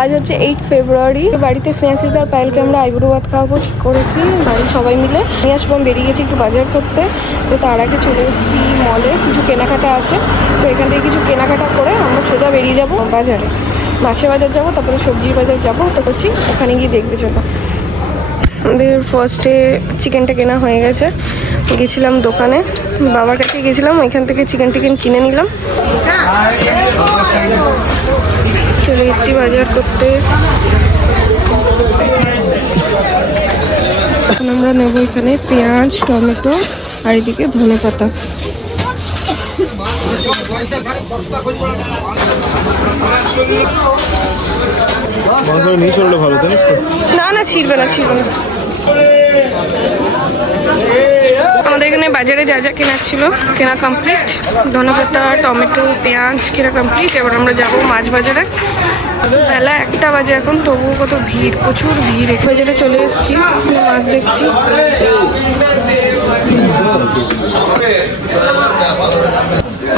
আজ হচ্ছে eight February বাড়িতে স্নেহাশিস আর পায়েলকে আমরা আইবুড়ো ভাত খাওয়াবো, ঠিক করেছি। বাড়ির সবাই মিলে। নিয়ে শুভম বেরিয়ে গেছি একটু বাজার করতে। তো তার আগে চলে এসেছি মলে কিছু কেনাকাটা আছে। তো এখান থেকে কিছু কেনাকাটা করে আমরা সোজা বেরিয়ে যাব বাজারে। মাছের বাজার যাব, তারপরে সবজির বাজার যাব। তো করছি, ওখানে গিয়ে দেখবে চলো। আমাদের ফার্স্টে চিকেনটা কেনা হয়ে গেছে। গেছিলাম দোকানে। বাবার কাছে গেছিলাম, ওইখান থেকে চিকেন টিকেন কিনে নিলাম। চলে বাজার করতে। এখন আমরা নেব এখানে পেঁয়াজ টমেটো আর এদিকে ধনে পাতা। না না ছিড়বে না ছিড়বে না। আমাদের এখানে বাজারে যা যা কেনা ছিল কেনা কমপ্লিট ধনেপাতা টমেটো পেঁয়াজ কেনা কমপ্লিট এবার আমরা যাব মাছ বাজারে। বেলা একটা বাজে এখন তবুও কত ভিড় প্রচুর ভিড়। এক বাজারে চলে এসেছি মাছ দেখছি।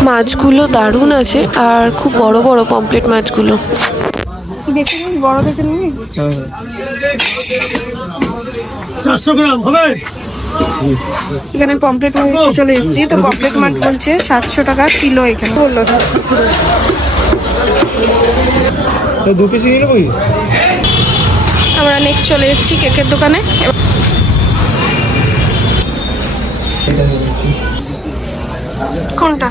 মাছগুলো দারুণ আছে আর খুব বড় বড় পমপ্লেট মাছগুলো। দেখে বড় দেখে নিবি চারশো গ্রাম হবে? এখানে পমপ্লেট মাছ নিতে চলে এসেছি। তো পমপ্লেট মাছ বলছে সাতশো টাকা কিলো এখানে। বলল দু পিসি নিয়ে নেব আমরা নেক্সট চলে এসেছি কেকের দোকানে। কোনটা?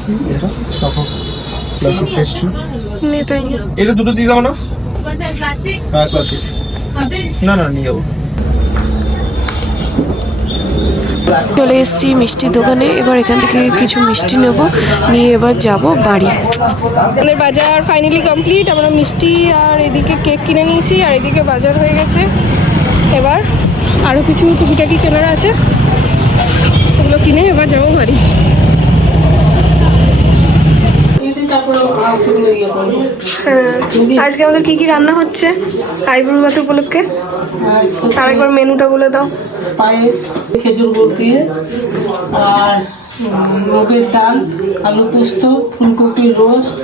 ক্লাসিক পেস্ট্রি তাই এটা দুটো দিয়ে দাও না? হ্যাঁ ক্লাসিক না না নিয়ে যাব। চলে এসেছি মিষ্টির দোকানে। এবার এখান থেকে কিছু মিষ্টি নেব। নিয়ে এবার যাব বাড়ি। আমাদের বাজার ফাইনালি কমপ্লিট আমরা মিষ্টি আর এদিকে কেক কিনে নিয়েছি আর এদিকে বাজার হয়ে গেছে। এবার আরও কিছু টুকিটাকি কেনার আছে। ওগুলো কিনে এবার যাব বাড়ি হ্যাঁ আজকে আমাদের কি কি রান্না হচ্ছে? আইবুড়ো ভাত উপলক্ষে? তার একবার মেনুটা বলে দাও। পায়েস, খেজুর গুড় দিয়ে, আর মুগের ডাল, আলু পোস্ত ফুলকপির roast,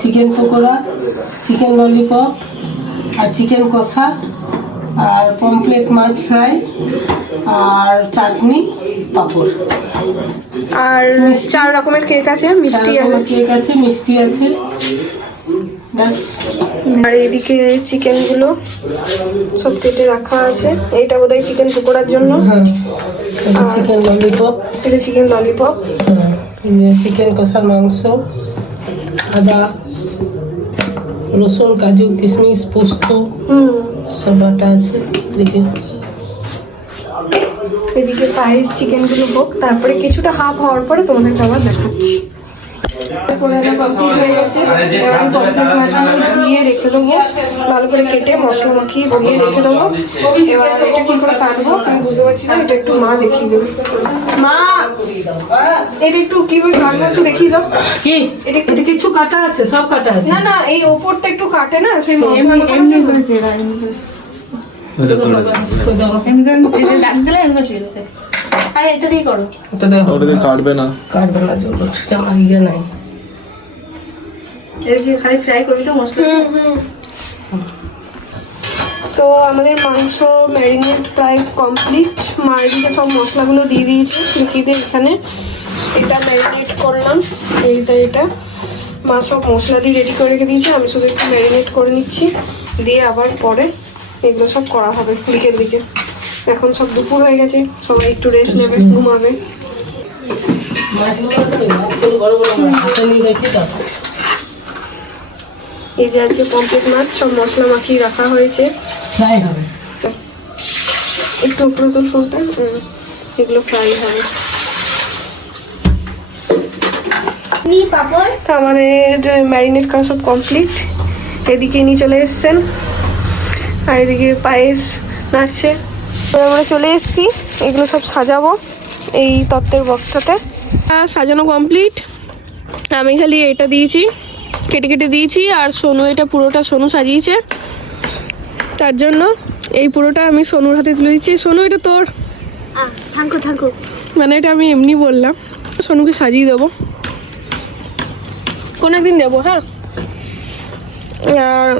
chicken pakora, chicken lollipop, আর চিকেন কষা। আর পমপ্লেট মাছ ফ্রাই আর চাটনি পাঁপড়। আর চার রকমের কেক আছে মিষ্টি আছে। কেক আছে মিষ্টি আছে। আর এইদিকে চিকেনগুলো সব কেটে রাখা আছে। এইটা বোধহয় চিকেন পকোড়ার জন্য। চিকেন ললিপপ এটা চিকেন ললিপপ চিকেন কষার মাংস আদা রসুন কাজু কিশমিশ পোস্ত। হুম। সব আছে এদিকে পায়েস চিকেনগুলো হোক তারপরে কিছুটা হাফ হওয়ার পরে তোমাদেরকে আবার দেখাচ্ছি। ধুয়ে রেখে দেবো। ভালো করে কেটে মশলা মাখিয়ে ধুয়ে রেখে দেবো। এবার এটা কি করে কাটবো? আমি বুঝতে পারছি না এটা একটু মা দেখিয়ে দেবে। মা! এটা একটু কীভাবে কাটবো একটু দেখিয়ে দাও। কি? এটা এটা কিছু কাটা আছে? সব কাটা আছে? না না এই ওপরটা একটু কাটে না সেই মশলা এমনি হয়েছে ওটা দেখো ওটা দিয়ে কাটবে না। কাটবে না জল আমার ইয়ে নাই। তো আমাদের মাংস ম্যারিনেট প্রায় কমপ্লিট মা এদিকে সব মশলাগুলো দিয়ে দিয়েছে দেখিয়ে এখানে। এটা ম্যারিনেট করলাম। এইটা এটা মা সব মশলা দিয়ে রেডি করে রেখে দিয়েছে। আমি শুধু একটু ম্যারিনেট করে নিচ্ছি। দিয়ে আবার পরে এগুলো সব করা হবে বিকেল দিকে। এখন সব দুপুর হয়ে গেছে সবাই একটু রেস্ট নেবে ঘুমাবে। এই যে আজকে পমপ্লেট মাছ সব মশলা মাখিয়ে রাখা হয়েছে। একটু উপরে তোর ফোনটা এগুলো ফ্রাই হবে। তো আমাদের ম্যারিনেট করা সব কমপ্লিট এদিকে নিয়ে চলে এসছেন আর এদিকে পায়েস নাড়ছে। আমরা চলে এসেছি। এগুলো সব সাজাবো এই তত্ত্বের বক্সটাতে সাজানো কমপ্লিট আমি খালি এটা দিয়েছি কেটে কেটে দিয়েছি আর সোনু এটা পুরোটা সোনু সাজিয়েছে। তার জন্য এই পুরোটা আমি সোনুর হাতে তুলে দিচ্ছি। সোনু এটা তোর। থাঙ্কো থাঙ্কো। মানে এটা আমি এমনি বললাম। সোনুকে সাজিয়ে দেবো। কোনো একদিন দেবো হ্যাঁ? আর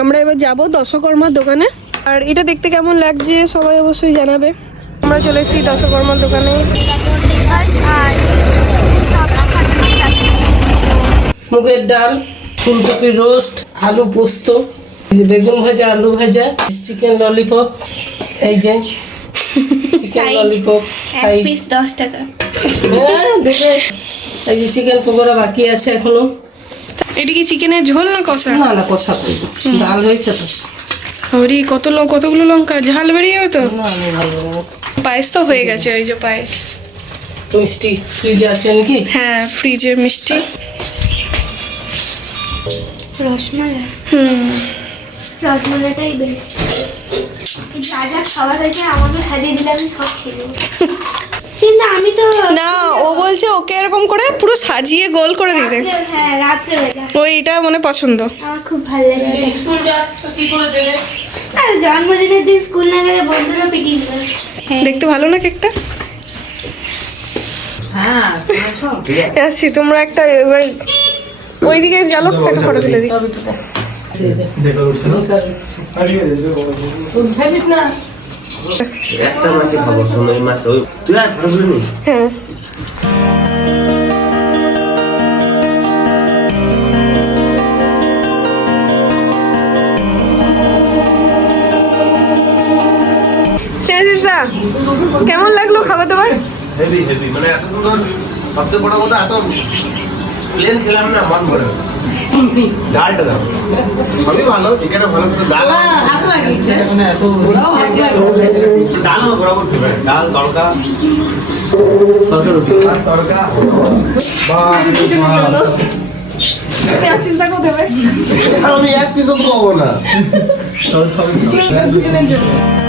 আমরা এবার যাব দশকর্মার দোকানে। আর এটা দেখতে কেমন লাগছে সবাই অবশ্যই জানাবে। আমরা চলে এসেছি দশকর্মার দোকানে। মুগের ডাল ফুলকপি রোস্ট আলু পোস্ত বেগুন ভাজা আলু ভাজা চিকেন ললিপপ এই যে চিকেন ললিপপ সাইজ দশ টাকা। হ্যাঁ এই যে চিকেন পকোড়া বাকি আছে এখনও। এটা কি চিকেনের ঝোল না কষা? না না কষা করব ডাল হয়েছে তো। হরি কত ল- কতগুলো লঙ্কা? ঝাল বেরিয়ে তো? আমি পায়েস তো হয়ে গেছে ওই যে পায়েস। মিষ্টি। ফ্রিজে আছে নাকি? হ্যাঁ ফ্রিজে মিষ্টি। রসমালাই? হুম। রসমালাইটাই বেস্ট যা যা খাবার হয়েছে আমাকে সাজিয়ে দিলে আমি সব খেয়ে নেব। কিন্তু আমি তো না ও বলছে ওকে এরকম করে পুরো সাজিয়ে গোল করে দিতে। হ্যাঁ রাত্রে বেলা এটা মানে পছন্দ। আমার খুব ভালো লাগে। স্কুল যাস কি করে দেবে? আর জন্মদিনের দিন স্কুল না গেলে বন্ধুরা পিটিয়ে দেবে। দেখতে ভালো না কেকটা? আসছি তোমরা একটা এবার ওইদিকে জালকটাকে ফটো তুলে দিই। দেখ। না। একটা মাছে খাব শোনো মাছ ওই তুই আর নি হ্যাঁ কেমন লাগল খাবার দাবার হেভি হেভি মানে এত সুন্দর সবচেয়ে বড় কথা এত প্লেন খেলাম না, মন ভরে। ডালটা দাও। সবই ভালো চিকেন ভালো কিন্তু ডাল হাত লাগিয়েছে। ডাল আমার বরাবর ডাল তড়কা তড়কা রুটি তড়কা কোথায় আমি এক পিসও খাব না। দুজনের জন্য।